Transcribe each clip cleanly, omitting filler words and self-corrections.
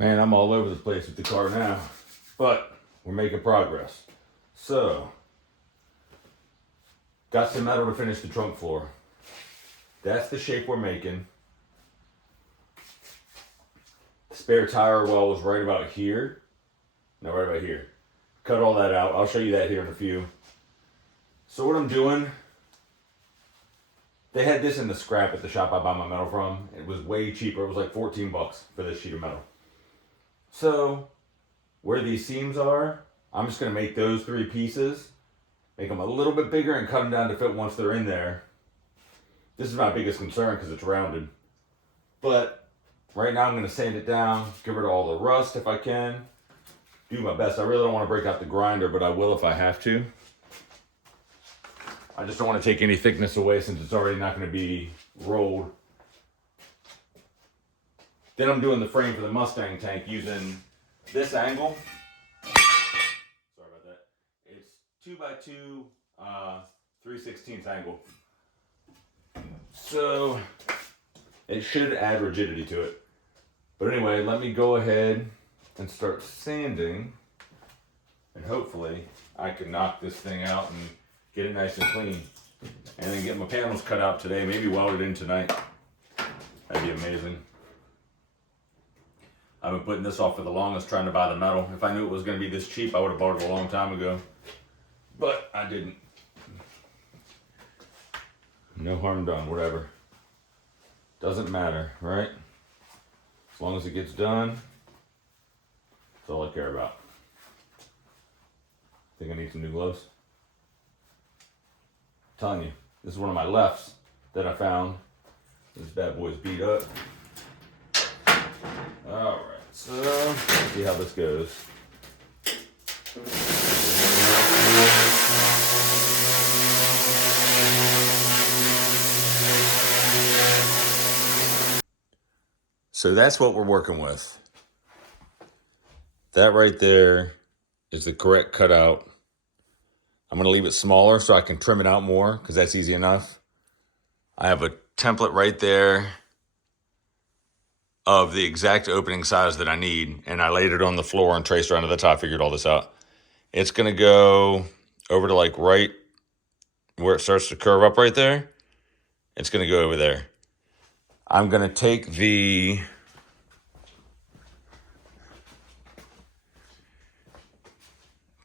Man, I'm all over the place with the car now, but we're making progress. So, got some metal to finish the trunk floor. That's the shape we're making. The spare tire well was right about here. No, right about here. Cut all that out. I'll show you that here in a few. So what I'm doing, they had this in the scrap at the shop I buy my metal from. It was way cheaper. It was like 14 bucks for this sheet of metal. So where these seams are, I'm just going to make those 3 pieces, make them a little bit bigger and cut them down to fit once they're in there. This is my biggest concern because it's rounded. But right now I'm going to sand it down, get rid of all the rust if I can. Do my best. I really don't want to break out the grinder, but I will if I have to. I just don't want to take any thickness away since it's already not going to be rolled. Then I'm doing the frame for the Mustang tank using this angle. Sorry about that. It's 2x2, 3/16 angle. So it should add rigidity to it. But anyway, let me go ahead and start sanding. And hopefully I can knock this thing out and get it nice and clean. And then get my panels cut out today, maybe welded in tonight. That'd be amazing. I've been putting this off for the longest, trying to buy the metal. If I knew it was going to be this cheap, I would have bought it a long time ago. But I didn't. No harm done, whatever. Doesn't matter, right? As long as it gets done, that's all I care about. Think I need some new gloves? I'm telling you, this is one of my lefts that I found. This bad boy's beat up. Alright, so let's see how this goes. So that's what we're working with. That right there is the correct cutout. I'm going to leave it smaller so I can trim it out more because that's easy enough. I have a template right there of the exact opening size that I need, and I laid it on the floor and traced around to the top, figured all this out. It's going to go over to like right where it starts to curve up right there. It's going to go over there. I'm going to take the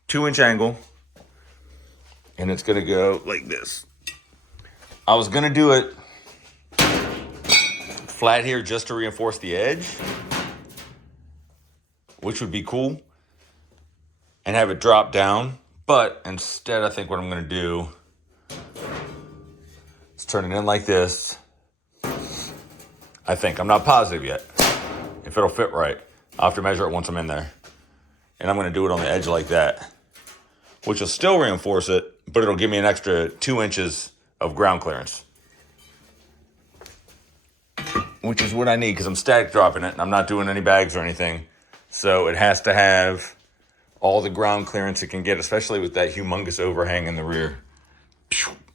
two-inch angle, and it's going to go like this. I was going to do it flat here just to reinforce the edge, which would be cool, and have it drop down. But instead, I think what I'm going to do is turn it in like this. I think. I'm not positive yet if it'll fit right. I'll have to measure it once I'm in there. And I'm going to do it on the edge like that, which will still reinforce it, but it'll give me an extra 2 inches of ground clearance, which is what I need because I'm static dropping it and I'm not doing any bags or anything. So it has to have all the ground clearance it can get, especially with that humongous overhang in the rear.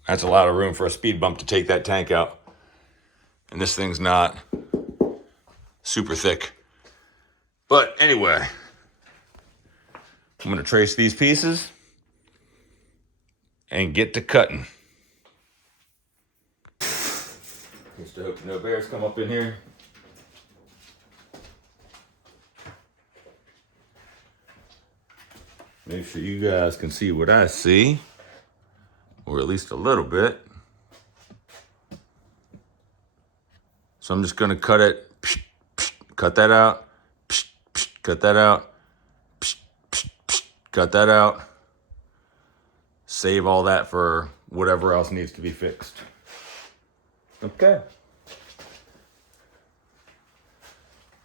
That's a lot of room for a speed bump to take that tank out. And this thing's not super thick. But anyway, I'm going to trace these pieces and get to cutting. Just to hope no bears come up in here. Make sure you guys can see what I see, or at least a little bit. So I'm just going to cut it, cut that out, cut that out, cut that out. Save all that for whatever else needs to be fixed. Okay.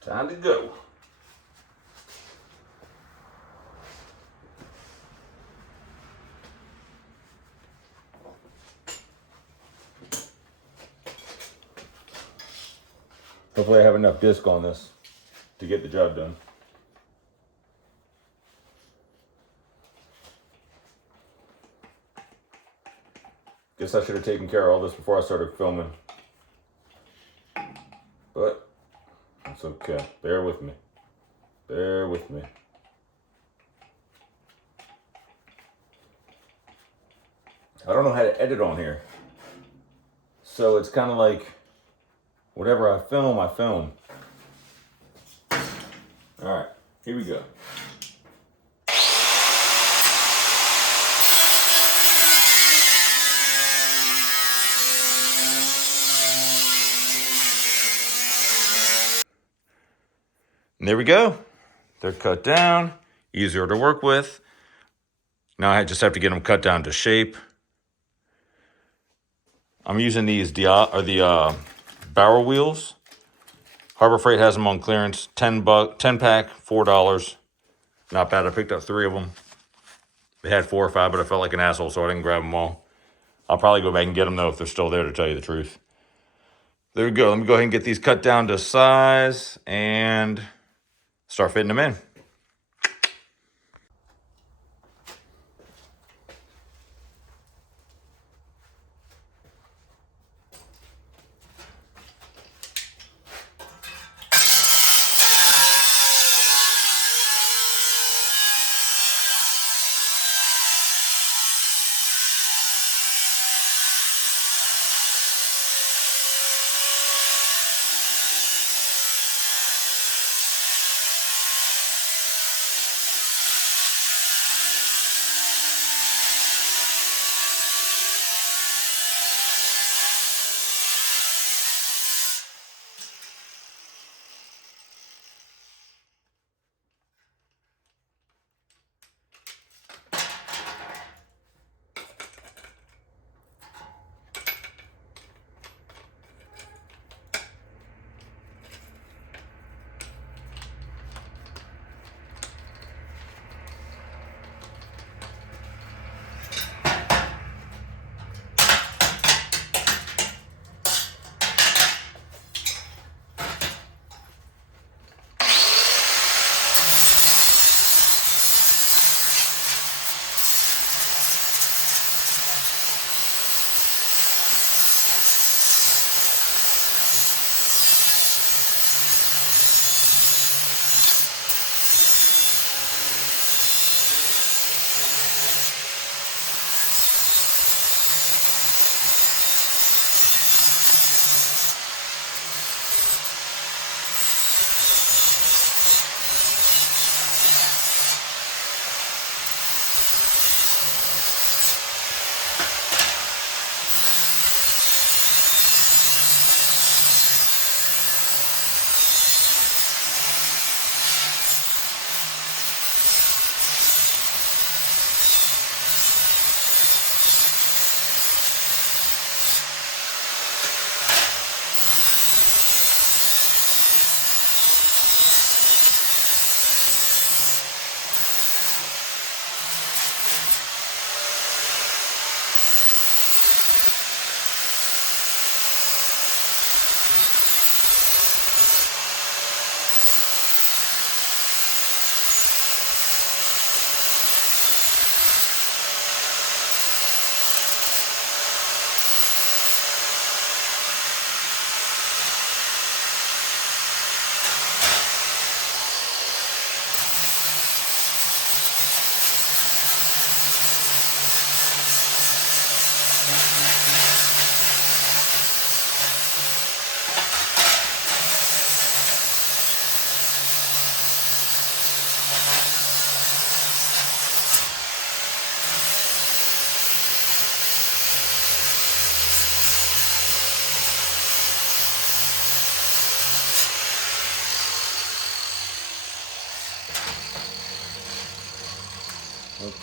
Time to go. Hopefully I have enough disc on this to get the job done. Guess I should have taken care of all this before I started filming. But it's okay. Bear with me. Bear with me. I don't know how to edit on here. So it's kind of like whatever I film, I film. All right, here we go. And there we go. They're cut down, easier to work with. Now I just have to get them cut down to shape. I'm using these the barrel wheels. Harbor Freight has them on clearance. 10 pack, $4. Not bad. I picked up 3 of them. They had 4 or 5, but I felt like an asshole, so I didn't grab them all. I'll probably go back and get them though if they're still there, to tell you the truth. There we go. Let me go ahead and get these cut down to size and start fitting them in.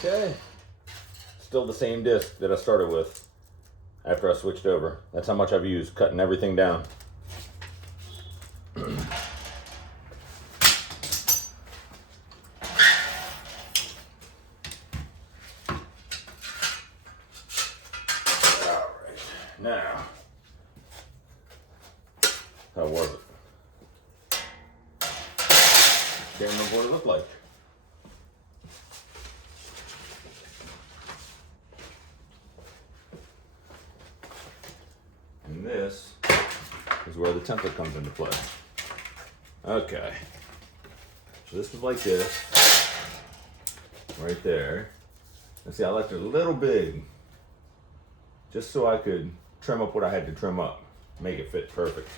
Okay. Still the same disc that I started with after I switched over. That's how much I've used, cutting everything down. Alright, now, how was it? Can't remember what it looked like. And this is where the template comes into play. Okay. So this was like this, right there. And see, I left it a little big, just so I could trim up what I had to trim up, make it fit perfect.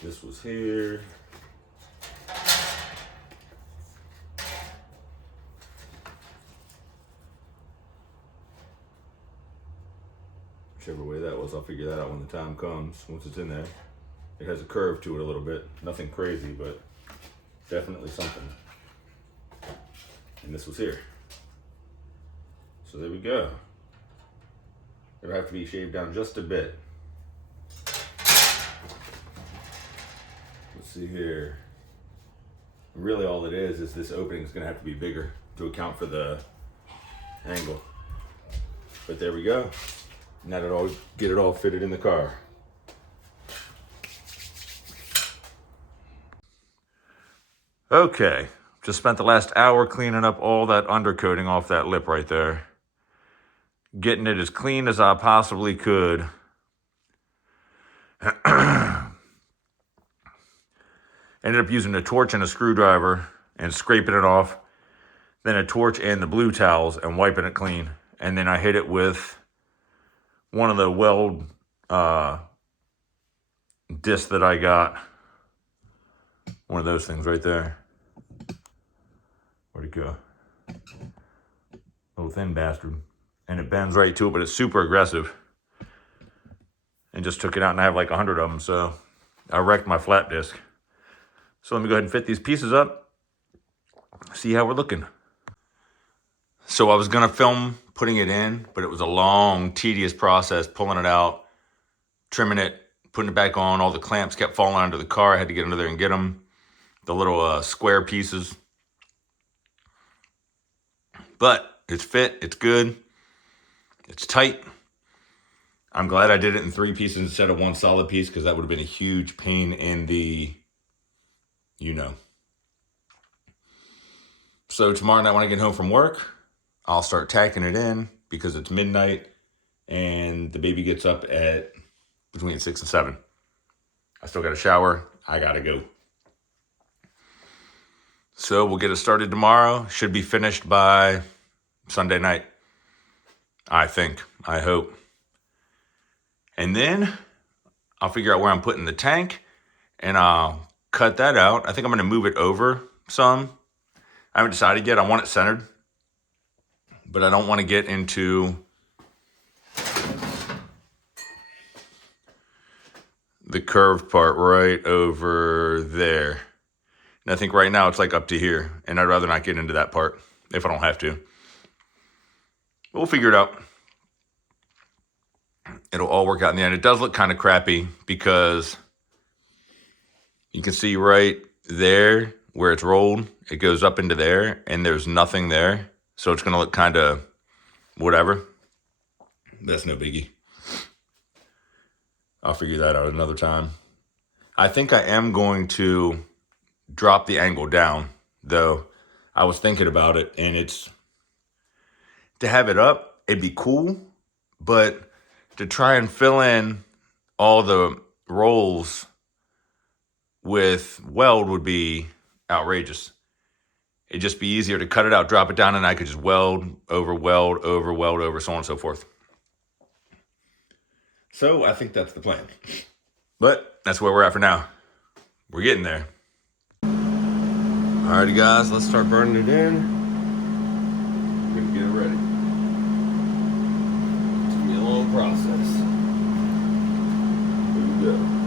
This was here. Whichever way that was, I'll figure that out when the time comes, once it's in there. It has a curve to it a little bit. Nothing crazy, but definitely something. And this was here. So there we go. It'll have to be shaved down just a bit. Let's see here. Really all it is this opening is gonna have to be bigger to account for the angle. But there we go. Now to get it all fitted in the car. Okay, just spent the last hour cleaning up all that undercoating off that lip right there. Getting it as clean as I possibly could. Ended up using a torch and a screwdriver and scraping it off. Then a torch and the blue towels and wiping it clean. And then I hit it with one of the weld discs that I got. One of those things right there. Where'd it go? Little thin bastard. And it bends right to it, but it's super aggressive. And just took it out, and I have like 100 of them, so I wrecked my flat disc. So let me go ahead and fit these pieces up, see how we're looking. So I was gonna film putting it in, but it was a long, tedious process, pulling it out, trimming it, putting it back on. All the clamps kept falling under the car. I had to get under there and get them. The little square pieces. But it's fit, it's good, it's tight. I'm glad I did it in 3 pieces instead of one solid piece, because that would have been a huge pain in the, So tomorrow night when I get home from work, I'll start tacking it in, because it's midnight and the baby gets up at between 6 and 7. I still got to shower. I got to go. So we'll get it started tomorrow. Should be finished by Sunday night. I think. I hope. And then I'll figure out where I'm putting the tank, and I'll cut that out. I think I'm going to move it over some. I haven't decided yet. I want it centered, but I don't want to get into the curved part right over there. And I think right now it's like up to here, and I'd rather not get into that part if I don't have to. But we'll figure it out. It'll all work out in the end. It does look kind of crappy because you can see right there where it's rolled, it goes up into there, and there's nothing there. So it's going to look kind of whatever. That's no biggie. I'll figure that out another time. I think I am going to drop the angle down, though. I was thinking about it, and it's, to have it up, it'd be cool, but to try and fill in all the rolls with weld would be outrageous. It'd just be easier to cut it out, drop it down, and I could just weld over, so on and so forth. So I think that's the plan. But that's where we're at for now. We're getting there. Alrighty guys, let's start burning it in. We're gonna get it ready. It's gonna be a long process. Here we go.